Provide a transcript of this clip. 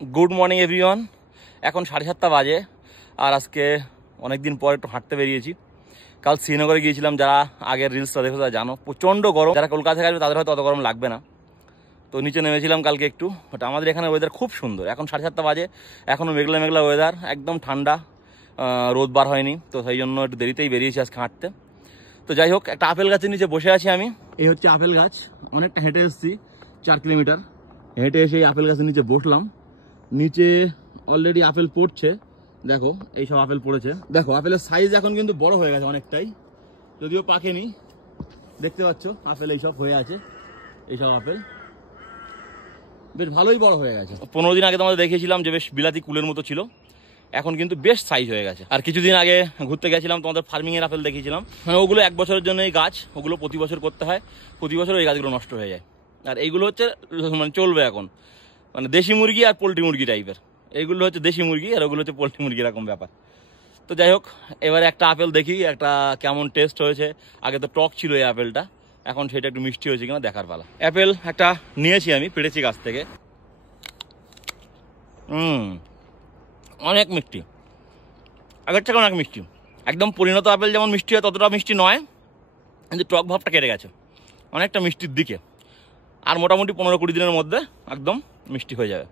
Good morning everyone. এখন 7:30 বাজে আর আজকে অনেক দিন পর একটু হাঁটতে বেরিয়েছি। কাল শ্রীনগরে গিয়েছিলাম, যারা আগের রিলসটা দেখো তারা জানো প্রচণ্ড গরম। যারা কলকাতা থেকে আসবে তাদের হয়তো অত গরম লাগবে না। তো নিচে নেমেছিলাম কালকে একটু, বাট আমাদের এখানে ওয়েদার খুব সুন্দর। এখন 7:30 বাজে, এখনও মেঘলা মেঘলা ওয়েদার, একদম ঠান্ডা, রোদ বার হয়নি। তো সেই জন্য একটু দেরিতেই বেরিয়েছি আজকে হাঁটতে। তো যাই হোক, একটা আপেল গাছের নিচে বসে আছি আমি। এই হচ্ছে আপেল গাছ, অনেকটা হেঁটে এসেছি, 4 কিলোমিটার হেঁটে এসে এই আপেল গাছের নিচে বসলাম। নিচে অলরেডি আপেল পড়ছে, দেখো এইসব আপেল পড়েছে। দেখো আপেলের সাইজ এখন কিন্তু বড় হয়ে গেছে অনেকটাই, যদিও পাকেনি। দেখতে পাচ্ছ আপেল এইসব হয়ে আছে, এইসব আপেল বেশ ভালোই বড় হয়ে গেছে। 15 দিন আগে তোমাদের দেখিয়েছিলাম যে বেশ বিলাতি কুলের মতো ছিল, এখন কিন্তু বেশ সাইজ হয়ে গেছে। আর কিছুদিন আগে ঘুরতে গেছিলাম, তোমাদের ফার্মিংয়ের আপেল দেখিয়েছিলাম। মানে ওগুলো 1 বছরের জন্য এই গাছ, ওগুলো প্রতি বছর করতে হয়, প্রতি বছর এই গাছগুলো নষ্ট হয়ে যায়। আর এইগুলো হচ্ছে মানে চলবে এখন, মানে দেশি মুরগি আর পোলট্রি মুরগি টাইপের। এইগুলো হচ্ছে দেশি মুরগি আর ওগুলো হচ্ছে পোলট্রি মুরগি, এরকম ব্যাপার। তো যাই হোক, এবারে একটা আপেল দেখি একটা কেমন টেস্ট হয়েছে। আগে তো টক ছিল এই আপেলটা, এখন সেটা একটু মিষ্টি হয়েছে কিনা দেখার পালা। আপেল একটা নিয়েছি আমি, পেড়েছি গাছ থেকে। অনেক মিষ্টি, আগের থেকে অনেক মিষ্টি। একদম পরিণত আপেল যেমন মিষ্টি হয় ততটা মিষ্টি নয়, কিন্তু টক ভাবটা কেটে গেছে, অনেকটা মিষ্টির দিকে। আর মোটামুটি 15-20 দিনের মধ্যে একদম মিষ্টি হয়ে যাবে।